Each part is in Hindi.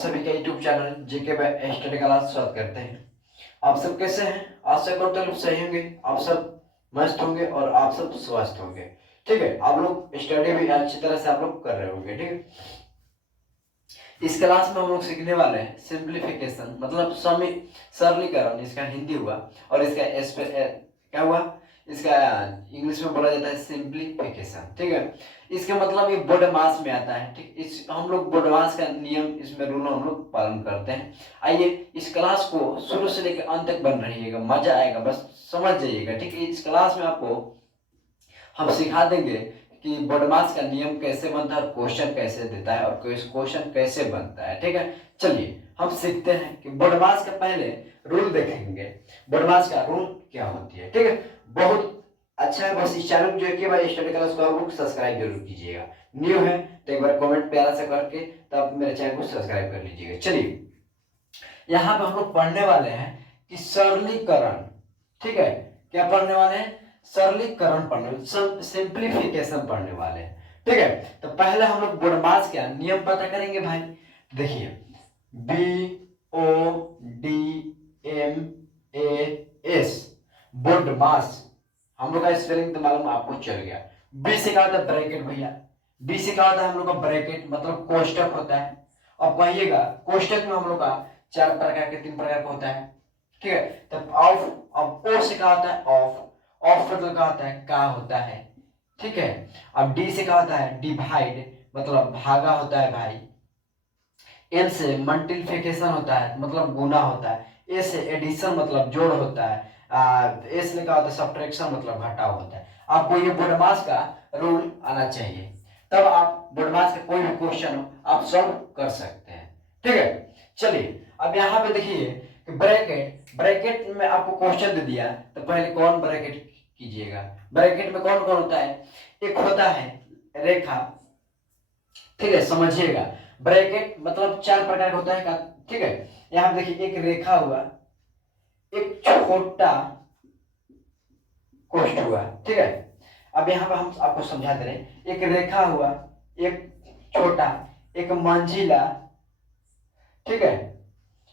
सभी का यूट्यूब चैनल जेके बाय स्टडी क्लास स्वागत करते हैं। आप सब कैसे हैं? आशा करते हैं सही होंगे, आप सब मस्त होंगे और आप सब स्वस्थ होंगे। ठीक है, आप लोग स्टडी भी अच्छी तरह से आप लोग कर रहे होंगे। ठीक है, इस क्लास में हम लोग सीखने वाले हैं सिंप्लीफिकेशन, मतलब सरलीकरण, इसका हिंदी हुआ। और इसका क्या हुआ, इसका इंग्लिश में बोला जाता है सिंप्लीफिकेशन। ठीक है, इसका मतलब ये बोर्ड मास में आता है। ठीक, इस हम लोग बोर्ड मास का नियम, इसमें रूल हम लोग पालन करते हैं। आइए इस क्लास को शुरू से लेकर अंत तक बन रहिएगा, मजा आएगा, बस समझ जाइएगा। ठीक है, इस क्लास में आपको हम सिखा देंगे कि बोडमास का नियम कैसे बनता है और क्वेश्चन कैसे देता है और क्वेश्चन कैसे बनता है। ठीक है, चलिए हम सीखते हैं कि बोडमास का पहले रूल देखेंगे। बोडमास का रूल क्या होती है। ठीक है, बहुत अच्छा है। बस इस चैनल जो है कि भाई स्टडी क्लास को आप लोग सब्सक्राइब जरूर कीजिएगा। न्यू है तो एक बार कमेंट प्यारा सा करके तब मेरे चैनल को सब्सक्राइब कर लीजिएगा। चलिए यहाँ पे हम लोग पढ़ने वाले हैं कि सरलीकरण। ठीक है, क्या पढ़ने वाले हैं? सरलीकरण पढ़ने, सिंप्लीफिकेशन पढ़ने वाले हैं। ठीक है, तो पहले हम लोग बोडमास का नियम पता करेंगे भाई। देखिए BODMAS, बोडमास, हम लोग का स्पेलिंग तो मालूम आपको चल गया। बी से क्या होता है? ब्रैकेट भैया। बी से क्या होता है? हम लोग का ब्रैकेट मतलब कोष्टक होता है। अब कहिएगा कोष्टक में हम लोग का चार प्रकार के, तीन प्रकार का होता है। ठीक है, तब ऑफ, अब ओ से क्या होता है? ऑफ, ऑफ मतलब क्या होता है? का होता है। ठीक है, अब डी से क्या होता है? डिवाइड मतलब भागा होता है भाई। एन से मल्टीप्लिकेशन होता है मतलब गुना होता है। ए से एडिशन मतलब जोड़ होता है। एस से क्या होता है? सब्ट्रैक्शन मतलब घटाव होता है। आपको ये बोडमास का रूल आना चाहिए, तब आप बोडमास का कोई भी क्वेश्चन हो आप सॉल्व कर सकते हैं। ठीक है, चलिए अब यहाँ पे देखिए कि ब्रैकेट, ब्रैकेट में आपको क्वेश्चन दे दिया तो पहले कौन ब्रैकेट कीजिएगा। ब्रैकेट में कौन कौन होता है? एक होता है रेखा। ठीक है, समझिएगा ब्रैकेट मतलब चार प्रकार का होता है का। ठीक है, यहाँ देखिए एक रेखा हुआ, एक छोटा कोष्ठ हुआ। ठीक है, अब यहाँ पे हम आपको समझा दे रहे हैं, एक रेखा हुआ, एक छोटा, एक मंजिला। ठीक है,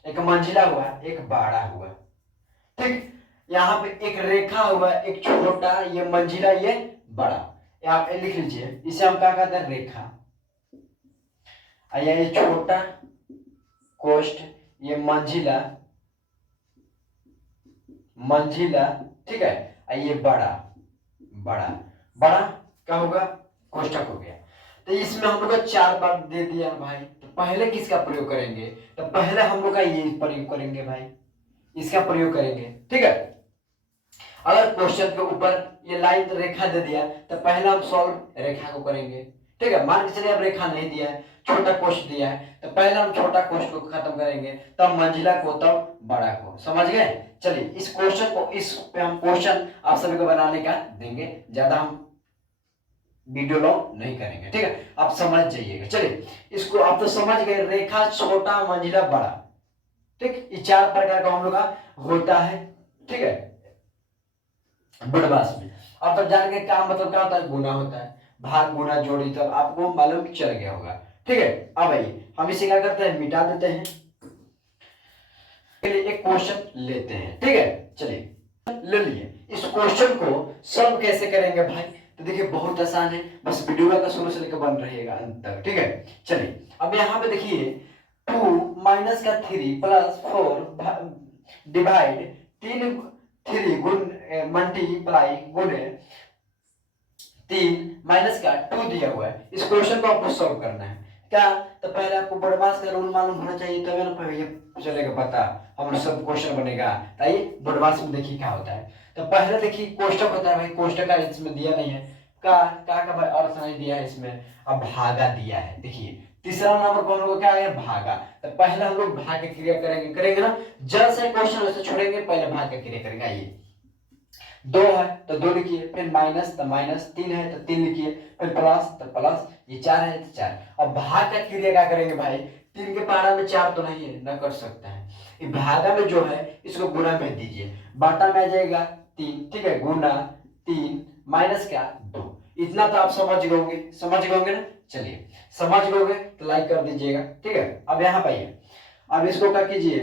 एक मंजिला हुआ, एक बाड़ा हुआ। ठीक, यहाँ पे एक रेखा हुआ, एक छोटा, ये मंजिला, ये बड़ा। यहाँ पे लिख लीजिए, इसे हम क्या कहते हैं? रेखा। ये छोटा कोष्ठ, ये मंजिला, मंजिला। ठीक है, ये बड़ा, बड़ा, बड़ा क्या होगा? कोष्ठक हो गया। तो इसमें हम लोग का चार बार दे दिया भाई, तो पहले किसका प्रयोग करेंगे? तो पहले हम लोग का ये प्रयोग करेंगे भाई, इसका प्रयोग करेंगे। ठीक है, अगर क्वेश्चन के ऊपर ये लाइन रेखा दे दिया तो पहले हम सॉल्व रेखा को करेंगे। ठीक है, मान के चलिए अब रेखा नहीं दिया है, छोटा कोष्ठ दिया है, तो पहले हम छोटा कोष्ठ को खत्म करेंगे, तब मंजिला को, तब बड़ा को। समझ गए? चलिए इस क्वेश्चन को, इस पे हम क्वेश्चन आप सभी को बनाने का देंगे, ज्यादा हम वीडियो लॉन्ग नहीं करेंगे। ठीक है, आप समझ जाइएगा। चलिए इसको आप तो समझ गए, रेखा, छोटा, मंजिला, बड़ा। ठीक, ये चार प्रकार का हम लोग का होता है। ठीक है, बोडमास में अब तक जान के क्या मतलब क्या होता है? गुना होता है, भाग गुना जोड़ी, तब आपको मालूम चल गया होगा। ठीक है, अब आइए हम इसे क्या करते हैं? मिटा देते हैं। एक क्वेश्चन लेते हैं। ठीक है, चलिए ले लिए। इस क्वेश्चन को सॉल्व कैसे करेंगे भाई? तो देखिए बहुत आसान है, बस वीडियो का शुरू से लेकर बन रहेगा अंत तक। ठीक है, चलिए अब यहाँ पे देखिए 2 माइनस का 3 प्लस 4 डिवाइड 3 गुण मल्टीप्लाई गुणे 3 माइनस का 2 दिया हुआ है। इस क्वेश्चन को आपको सॉल्व करना है। क्या? तो पहले आपको बोडमास का रूल मालूम होना चाहिए, तभी ना पहले ये चलेगा पता, हम लोग सब क्वेश्चन बनेगा। आइए बोडमास में देखिए क्या होता है। तो पहले देखिए कोष्टक होता है भाई, कोष्टक का इसमें दिया नहीं है, का भाई अर्थ नहीं दिया है इसमें। अब भागा दिया है। देखिए तीसरा नंबर पर हम लोग क्या है? भागा। तो पहले हम लोग भाग की क्रिया करेंगे ना, जैसे क्वेश्चन वैसे छोड़ेंगे, पहले भाग की क्रिया करेंगे। आइए 2 है तो 2 लिखिए, फिर माइनस तो माइनस, 3 है तो 3 लिखिए, फिर प्लस तो प्लस, ये 4 है तो 4। अब भाग का क्रिया क्या करेंगे भाई? 3 के पहाड़ा में 4 तो नहीं है, न कर सकता है। ये भागा में जो है इसको गुना में दीजिए, बाटा में आ जाएगा 3। ठीक है, गुना 3 माइनस क्या? 2। इतना तो आप समझ गए ना। चलिए समझ गए तो लाइक कर दीजिएगा, ठीक है। अब यहाँ पे आइए, अब इसको क्या कीजिए,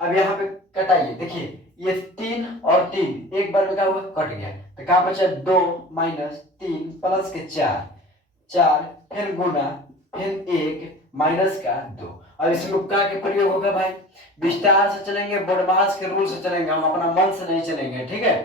अब यहाँ पे कटाइए। देखिए ये 3 और 3 एक बार में क्या हुआ, कट गया, तो क्या बचा 2 माइनस 3 प्लस के 4, 4 फिर गुना फिर 1 माइनस का 2। अब इसमें क्या के प्रयोग होगा भाई, विस्तार से चलेंगे, बोडमास के रूल से चलेंगे, हम अपना मन से नहीं चलेंगे, ठीक है।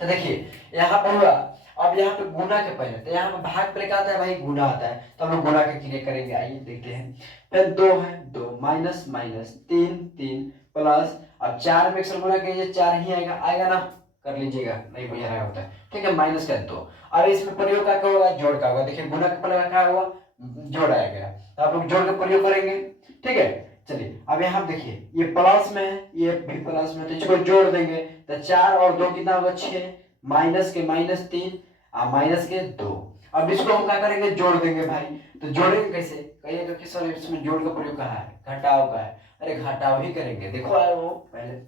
तो देखिए यहाँ पर हुआ, अब यहाँ पे गुना के पहले, तो यहाँ पे भाग पर क्या आता है भाई, गुना आता है, तो हम लोग गुना के क्रिया करेंगे। आइए देखते हैं। फिर 2 है, 2 माइनस माइनस 3 3 प्लस, अब 4 में अक्सर गुना कीजिए, 4 ही आएगा ना, कर लीजिएगा, नहीं बुझा रहा होता है, ठीक है। माइनस का 2, अब इसमें प्रयोग क्या होगा, जोड़ का होगा। देखिए गुना के पहले क्या हुआ, जोड़ आएगा, तो आप लोग जोड़ का प्रयोग करेंगे, ठीक है। चलिए अब यहाँ देखिए ये प्लस में है, ये भी प्लस में, तो इसको जोड़ देंगे, तो 4 और 2 कितना होगा, 6 माइनस के माइनस 3 माइनस के 2। अब इसको हम क्या करेंगे, जोड़ देंगे भाई। तो जोड़ेंगे कैसे, कहिएगा कि सर इसमें जोड़ का प्रयोग कहाँ है, घटाव का है। अरे घटाव ही करेंगे, देखो यार वो पहले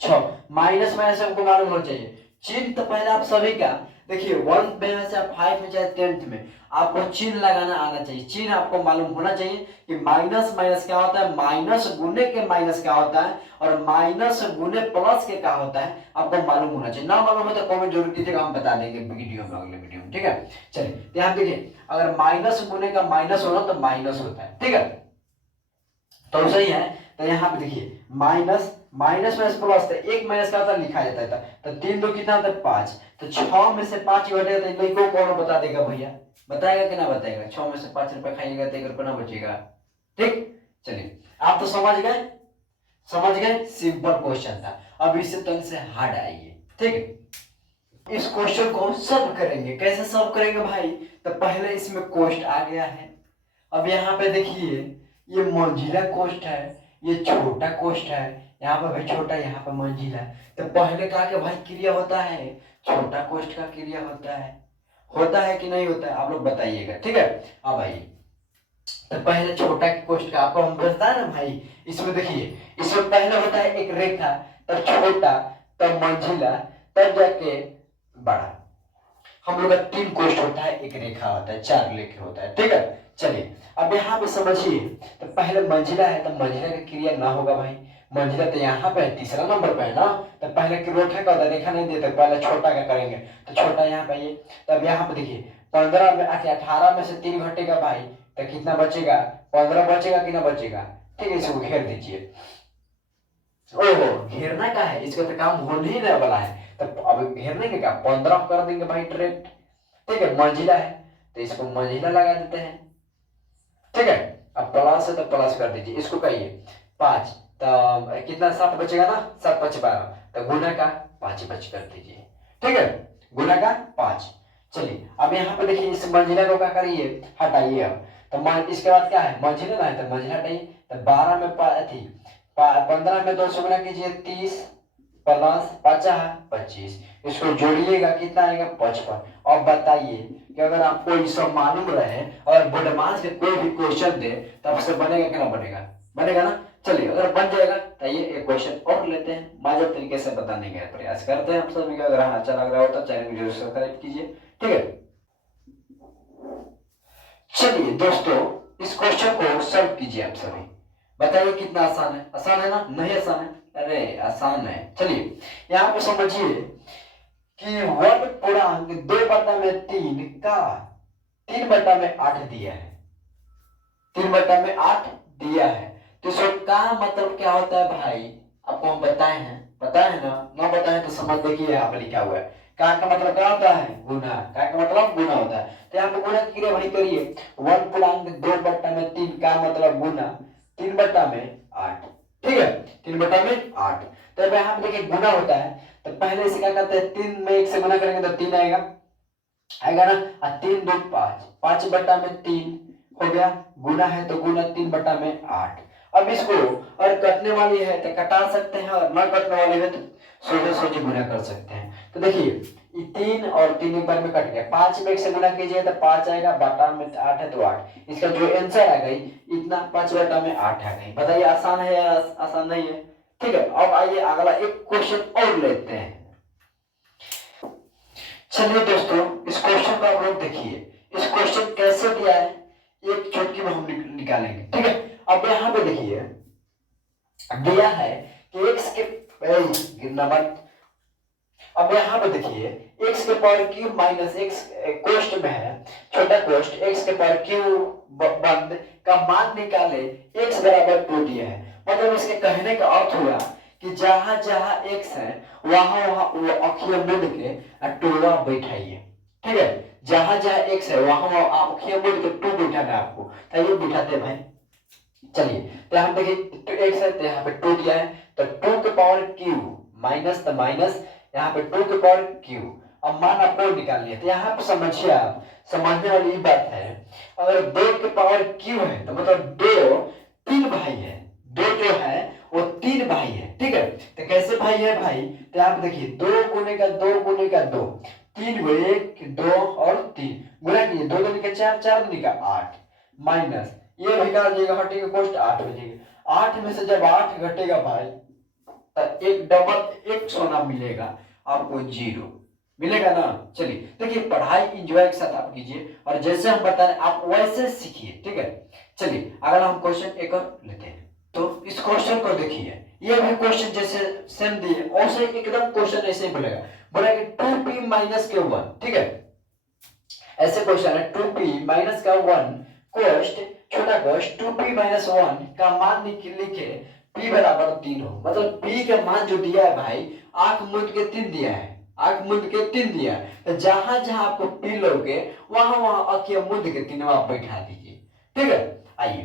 6 माइनस माइनस हमको मालूम होना चाहिए, चिन्ह तो पहले आप सभी का देखिए 1 में से 5 में चाहे 10th में आपको चिन्ह लगाना आना चाहिए, चिन्ह आपको मालूम होना चाहिए कि माइनस माइनस क्या होता है, माइनस गुने के माइनस क्या होता है, और माइनस गुने प्लस के क्या होता है, आपको मालूम होना चाहिए। ना मालूम हो तो कमेंट जरूर कीजिएगा, हम बता देंगे वीडियो में, अगले वीडियो में, ठीक है। चलिए ध्यान देखिए, अगर माइनस गुने का माइनस होना तो माइनस होता है, ठीक है, तो सही है। तो यहाँ पे देखिए माइनस माइनस माइनस प्लस, तो एक माइनस का लिखा जाता था, तो 3 2 कितना होता है 5, तो 6 में से 5 घटेगा, तो इनको कौन बता देगा भैया, बताएगा कि ना बताएगा, 6 में से 5 रुपए खाइएगा तो 1 रुपया ना बचेगा, ठीक। चलिए आप तो समझ गए, सिंपल क्वेश्चन था। अब इससे तंग से हार्ड आइए, ठीक है। इस क्वेश्चन को सॉल्व करेंगे, कैसे सॉल्व करेंगे भाई, तो पहले इसमें कोष्ट आ गया है। अब यहाँ पे देखिए ये मंजिला कोष्ट है, ये छोटा कोष्ट है, यहाँ पे भी छोटा, यहाँ पे मंजिला, तो पहले कहा कि भाई क्रिया होता है, छोटा कोष्ट का क्रिया होता है कि नहीं होता है, आप लोग बताइएगा, ठीक है। अब आइए, तो पहले छोटा कोष्ट का आपको हम बताया ना भाई, इसमें देखिए इसमें पहले होता है एक रेखा, तब छोटा, तब मंजिला, तब जाके बड़ा। हम लोग का 3 कोष्ट होता है, एक रेखा होता है, 4 लेख होता है, ठीक है। चलिए अब यहाँ पे समझिए, तो पहले मंजिला है, तो मंजिला का क्रिया ना होगा भाई, मंजिला तो यहाँ पे तीसरा नंबर पे है ना, तो पहले की रेखा का रेखा नहीं देते, पहले छोटा का करेंगे, तो छोटा यहाँ पे ये, तब यहाँ पे देखिए 15 में 18 में से 3 घटेगा भाई, तो कितना बचेगा, 15 बचेगा कि ना बचेगा, ठीक है। इसको घेर दीजिए, ओहो घेरना का है, इसका तो काम होने ही नहीं वाला है, तो अब घेरने के क्या 15 कर देंगे भाई डायरेक्ट, ठीक है। मंजिला है तो इसको मंजिला लगा देते हैं, ठीक है। अब प्लस है तो प्लस कर दीजिए, इसको कहिए 5, तो कितना 7 बचेगा ना, 7 5 12, तो गुना का 5 बच कर दीजिए, ठीक है, गुना का 5। चलिए अब यहाँ पे देखिए इस मंजिला को क्या करिए, हटाइए। अब तो इसके बाद क्या है, मंजिला ना है तो मंजिला हटाइए, तो 12 में 15 में 2 से गुना कीजिए 30 प्लस 5 25, इसको जोड़िएगा कितना आएगा 55। अब बताइए कि अगर आपको ये सब मालूम रहे और बोर्डमास के कोई भी क्वेश्चन दे तो आपसे बनेगा कि ना बनेगा ना। चलिए अगर बन जाएगा तो ये एक क्वेश्चन और लेते हैं, माजर तरीके से बताने का प्रयास करते हैं आप सभी का। अगर अच्छा लग रहा हो तो चैनल को जरूर सब्सक्राइब कीजिए, ठीक है। चलिए दोस्तों इस क्वेश्चन को सॉल्व कीजिए आप सभी, बताइए कितना आसान है ना, नहीं आसान है, अरे आसान है। चलिए यहाँ पे समझिए कि वर्ग पूर्णांक 2/3 का 3/8 दिया है, 3/8 दिया है, तो इसका का मतलब क्या होता है भाई, आपको हम बताए हैं ना बताए तो समझ देखिए यहाँ पे लिखा हुआ है, का मतलब क्या होता है, गुना, का मतलब गुना होता है, तो यहाँ पे गुना की क्रिया भाई करिए, 1/2/3 का मतलब गुना 3/8, ठीक है, 3/8। तो यहाँ पे देखिए गुना होता है, तो पहले से क्या करते हैं, 3 में 1 से गुना करेंगे तो 3 आएगा ना, और 3 2 5, 5/3 हो गया, गुना है तो गुना 3/8। अब इसको और कटने वाली है तो कटा सकते हैं, और न कटने वाली है तो सोचे गुना कर सकते हैं। तो देखिए 3 और 3 एक बार में कट गया, 5 में 1 से गुना कीजिए तो 5 आएगा, बटा में 8 है तो 8, इसका जो आंसर आ गई इतना 5/8 आ गई। बताइए आसान है या आसान नहीं है, ठीक है। अब आइए अगला एक क्वेश्चन और लेते हैं। चलिए दोस्तों, इस क्वेश्चन को आप लोग देखिए, इस क्वेश्चन कैसे दिया है एक चुटकी में हम निकालेंगे, ठीक है। अब यहाँ पे देखिए दिया है कि x के गिरना मत। अब यहाँ पे देखिए x के पावर क्यूब माइनस x कोष्ट में है छोटा कोष्ट x के पावर क्यूब बंद का मान निकाले, x बराबर 2 दिया है। मतलब इसके कहने का अर्थ हुआ कि जहां जहां x है वहां वहां अखियां मूंद के टूला बैठाइए, ठीक है। जहां जहां x है वहां वहां अखियां मूंद के 2 बैठाना है आपको, तो ये बिठाते हैं भाई। चलिए तो यहाँ देखिए तो x है तो यहाँ पे 2 दिया है, तो 2 के पावर क्यूब माइनस तो माइनस यहाँ पे 2 के पावर क्यूब। अब मान आपको निकालनी है, तो यहाँ पे समझिए, आप समझने वाली ये बात है, अगर 2 के पावर क्यूब है तो मतलब 2 3 भाई है, 2 जो है वो 3 भाई है, ठीक है। तो कैसे भाई है भाई, तो आप देखिए 2 गुने का 2 गुने का 2, 3 को 1 2 और 3 गुना कीजिए, 2 गुने का 4 4 गुने का 8 माइनस ये निकाल दिएगा, हटेगा कोष्ट 8 बचेगा। 8 में से जब 8 घटेगा भाई तो एक डबल एक सोना मिलेगा आपको, 0 मिलेगा ना। चलिए देखिए पढ़ाई इंजॉय के साथ आप कीजिए और जैसे हम बता रहे हैं आप वैसे सीखिए, ठीक है। चलिए अगर हम क्वेश्चन एक और लेते हैं, तो इस क्वेश्चन को देखिए, ये भी क्वेश्चन जैसे सेम दिए वैसे एकदम क्वेश्चन ऐसे ही बोलेगा, बोलेगा 2p माइनस के 1, ठीक है। ऐसे क्वेश्चन है 2p माइनस का 1 कोष्ट छोटा कोष्ट 2p माइनस 1 का मान लिखे p बराबर 3 हो। मतलब p का मान जो दिया है भाई आंख मूंद के 3 दिया है, आंख मूंद के 3 दिया है, तो जहां जहां आपको p लोगे वहां वहां आंखें मूंद के 3 आप बैठा दीजिए, ठीक है। आइए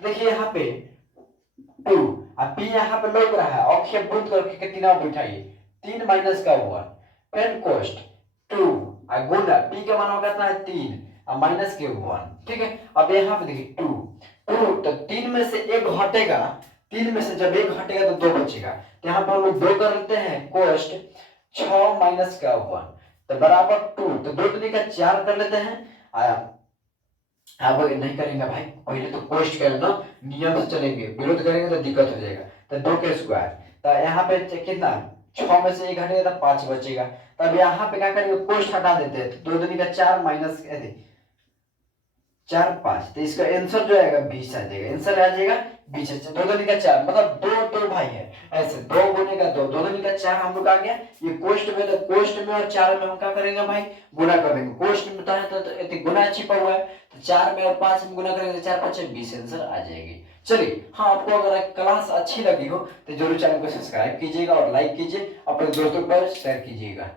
देखिए यहाँ पे 2 अब p यहाँ पे लोग रहा है, आंखें मूंद करके कितना बैठाइए, 3 माइनस का 1 पेन कोष्ट 2 गुना p का मान होगा कितना है 3 और माइनस के 1, ठीक है। अब यहाँ पे देखिए 2 तो 3 में से 1 हटेगा, 3 में से जब 1 हटेगा तो 2 बचेगा, तो यहाँ पर हम लोग 2 कर लेते हैं कोष्ट 6 माइनस का 1 तो बराबर 2, तो 2 दूनी का 4 कर लेते हैं। अब नहीं करेंगे भाई, पहले तो कोष्ट करना, नियम से चलेंगे, विरोध करेंगे तो दिक्कत हो जाएगा। तो 2 के स्क्वायर, तो यहाँ पे कितना 6 में से 1 घटेगा तो 5 बचेगा। तब यहाँ पे क्या करेंगे कोष्ट हटा देते हैं, तो 2 दूनी का 4 माइनस 4 5, तो इसका आंसर जो आएगा 20 आ जाएगा, आंसर आ जाएगा 20। 2 दूनी का 4 मतलब 2 भाई है, ऐसे 2 गुने का 2 2 दूनी का 4 हम लोग आ गया। ये कोष्ट में, तो कोष्ट में और 4 में हम क्या करेंगे भाई गुना कर देंगे, कोष्ट में तो गुना छिपा हुआ है, तो 4 में और 5 में गुना करेंगे तो 4 5 20 आंसर आ जाएगी। चलिए हाँ, आपको अगर क्लास अच्छी लगी हो तो जरूर चैनल को सब्सक्राइब कीजिएगा और लाइक कीजिए, अपने दोस्तों पर शेयर कीजिएगा।